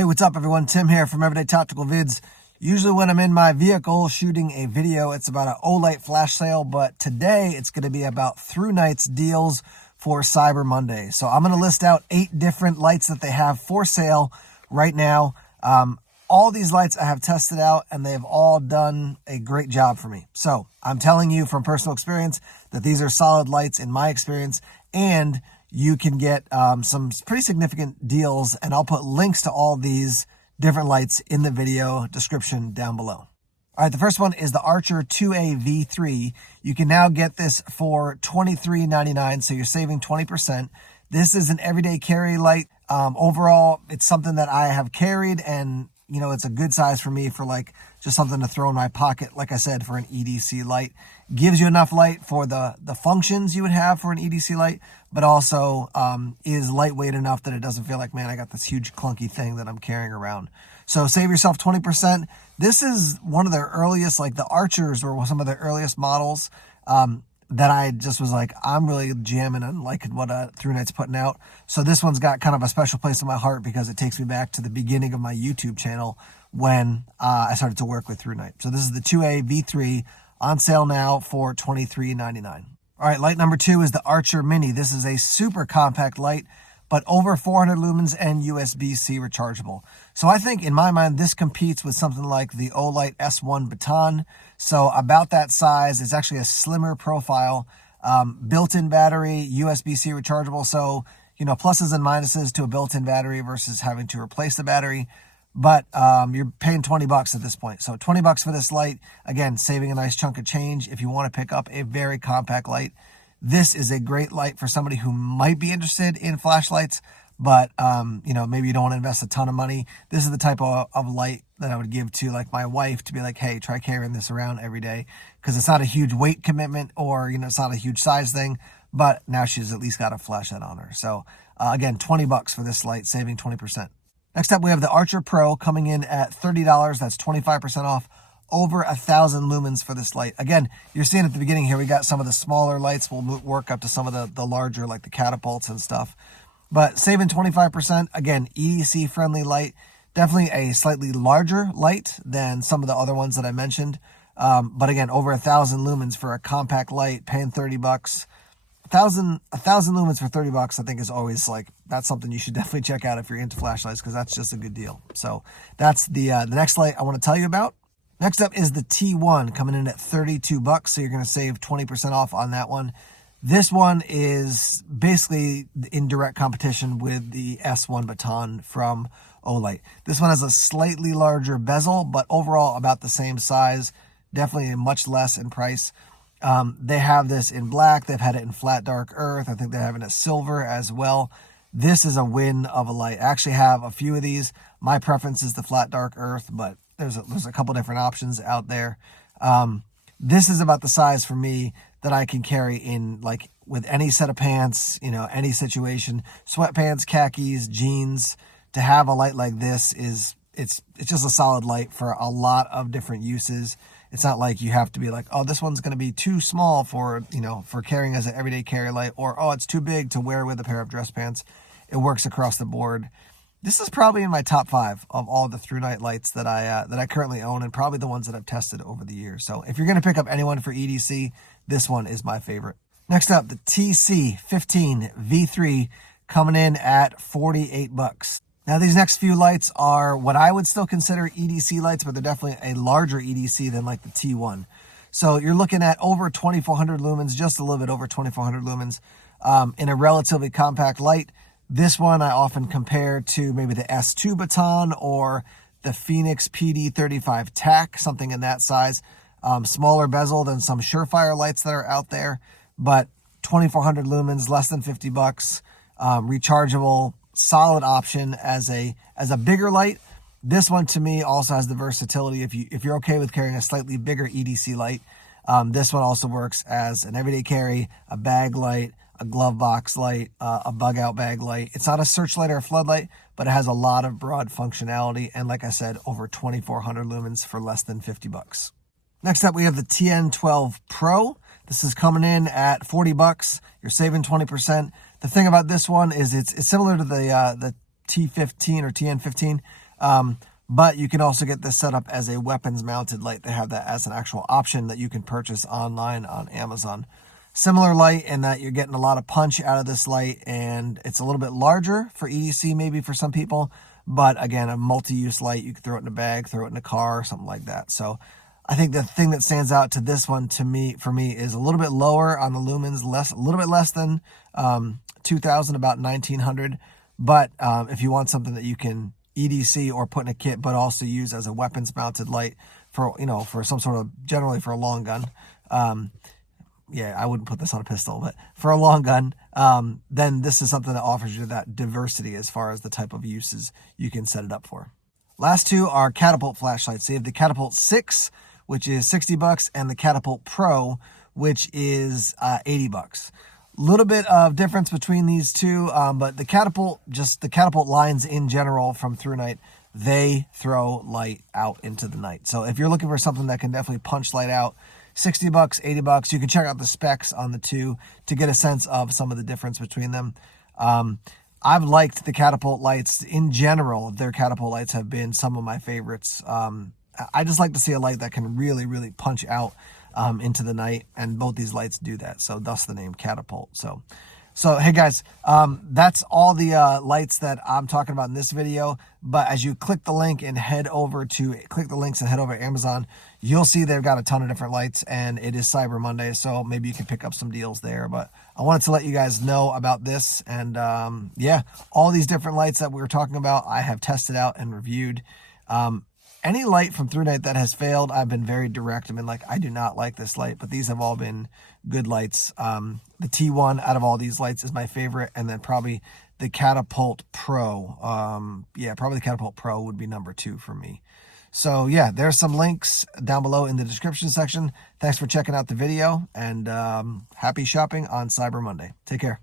Hey, what's up everyone? Tim here from Everyday Tactical Vids. Usually when I'm in my vehicle shooting a video, it's about an Olight flash sale, but today it's going to be about Thrunite's deals for Cyber Monday. So I'm going to list out 8 different lights that they have for sale right now. All these lights I have tested out and they've all done a great job for me. So I'm telling you from personal experience that these are solid lights in my experience, and you can get some pretty significant deals, and I'll put links to all these different lights in the video description down below. All right, the first one is the Archer 2A V3. You can now get this for $23.99, so you're saving 20%. This is an everyday carry light. Overall, it's something that I have carried, and you know, it's a good size for me for like just something to throw in my pocket. Like I said, for an EDC light, gives you enough light for the functions you would have for an EDC light, but also is lightweight enough that it doesn't feel like, man, I got this huge clunky thing that I'm carrying around. So save yourself 20%. This is one of the earliest, like the Archers were some of the earliest models that I just was like, I'm really jamming and liking what Thrunite's putting out. So this one's got kind of a special place in my heart because it takes me back to the beginning of my YouTube channel when I started to work with Thrunite. So this is the 2A V3 on sale now for $23.99. All right, light number 2 is the Archer Mini. This is a super compact light, but over 400 lumens and USB-C rechargeable. So I think in my mind, this competes with something like the Olight S1 Baton. So about that size. It's actually a slimmer profile, built-in battery, USB-C rechargeable. So, you know, pluses and minuses to a built-in battery versus having to replace the battery. But you're paying $20 at this point. So $20 for this light, again, saving a nice chunk of change if you want to pick up a very compact light. This is a great light for somebody who might be interested in flashlights, but, you know, maybe you don't want to invest a ton of money. This is the type of light that I would give to like my wife to be like, hey, try carrying this around every day, because it's not a huge weight commitment, or, you know, it's not a huge size thing, but now she's at least got a flashlight on her. So again, $20 for this light, saving 20%. Next up, we have the Archer Pro coming in at $30. That's 25% off. Over 1,000 lumens for this light. Again, you're seeing at the beginning here, we got some of the smaller lights. We'll work up to some of the larger, like the catapults and stuff. But saving 25%, again, EDC friendly light. Definitely a slightly larger light than some of the other ones that I mentioned. But again, over 1,000 lumens for a compact light, paying $30. 1,000 lumens for $30, I think is always like, that's something you should definitely check out if you're into flashlights, because that's just a good deal. So that's the next light I want to tell you about. Next up is the T1 coming in at $32, so you're going to save 20% off on that one. This one is basically in direct competition with the S1 Baton from Olight. This one has a slightly larger bezel, but overall about the same size, definitely much less in price. They have this in black. They've had it in flat dark earth. I think they're having it silver as well. This is a win of a light. I actually have a few of these. My preference is the flat dark earth, but there's a couple different options out there. This is about the size for me that I can carry in like with any set of pants, you know, any situation, sweatpants, khakis, jeans. To have a light like this it's just a solid light for a lot of different uses. It's not like you have to be like, oh, this one's going to be too small for, you know, for carrying as an everyday carry light, or, oh, it's too big to wear with a pair of dress pants. It works across the board. This is probably in my top 5 of all the Thrunite lights that I currently own, and probably the ones that I've tested over the years. So if you're going to pick up anyone for EDC, this one is my favorite. Next up, the TC15 V3 coming in at $48. Now, these next few lights are what I would still consider EDC lights, but they're definitely a larger EDC than like the T1. So you're looking at over 2,400 lumens, just a little bit over 2,400 lumens in a relatively compact light. This one I often compare to maybe the S2 Baton or the Phoenix PD35 TAC, something in that size. Smaller bezel than some Surefire lights that are out there, but 2,400 lumens, less than $50, rechargeable, solid option as a bigger light. This one to me also has the versatility. If you're okay with carrying a slightly bigger EDC light, this one also works as an everyday carry, a bag light, a glove box light, a bug out bag light. It's not a searchlight or a floodlight, but it has a lot of broad functionality. And like I said, over 2,400 lumens for less than $50. Next up, we have the TN12 Pro. This is coming in at $40. You're saving 20%. The thing about this one is it's similar to the T15 or TN15. But you can also get this set up as a weapons mounted light. They have that as an actual option that you can purchase online on Amazon. Similar light in that you're getting a lot of punch out of this light, and it's a little bit larger for EDC maybe for some people, but again, a multi-use light. You can throw it in a bag, throw it in a car, something like that. So I think the thing that stands out to this one for me is a little bit lower on the lumens, a little bit less than 2000, about 1900. But if you want something that you can EDC or put in a kit, but also use as a weapons mounted light for, for some sort of, generally for a long gun. Yeah, I wouldn't put this on a pistol, but for a long gun, then this is something that offers you that diversity as far as the type of uses you can set it up for. Last two are catapult flashlights. So you have the Catapult 6, which is $60, and the Catapult Pro, which is $80. Little bit of difference between these two, but the catapult lines in general from Thrunite, they throw light out into the night. So if you're looking for something that can definitely punch light out, $60, $80, you can check out the specs on the two to get a sense of some of the difference between them. I've liked the catapult lights in general. Their catapult lights have been some of my favorites. I just like to see a light that can really, really punch out into the night, and both these lights do that. So thus the name Catapult. So hey guys, that's all the lights that I'm talking about in this video. But as you click the link and head over to Amazon, you'll see they've got a ton of different lights, and it is Cyber Monday, so maybe you can pick up some deals there. But I wanted to let you guys know about this, and yeah, all these different lights that we were talking about, I have tested out and reviewed. Any light from Thrunite that has failed, I've been very direct. I mean, like, I do not like this light, but these have all been good lights. The T1 out of all these lights is my favorite, and then probably the Catapult Pro. Yeah, probably the Catapult Pro would be number 2 for me. So yeah, there's some links down below in the description section. Thanks for checking out the video, and happy shopping on Cyber Monday. Take care.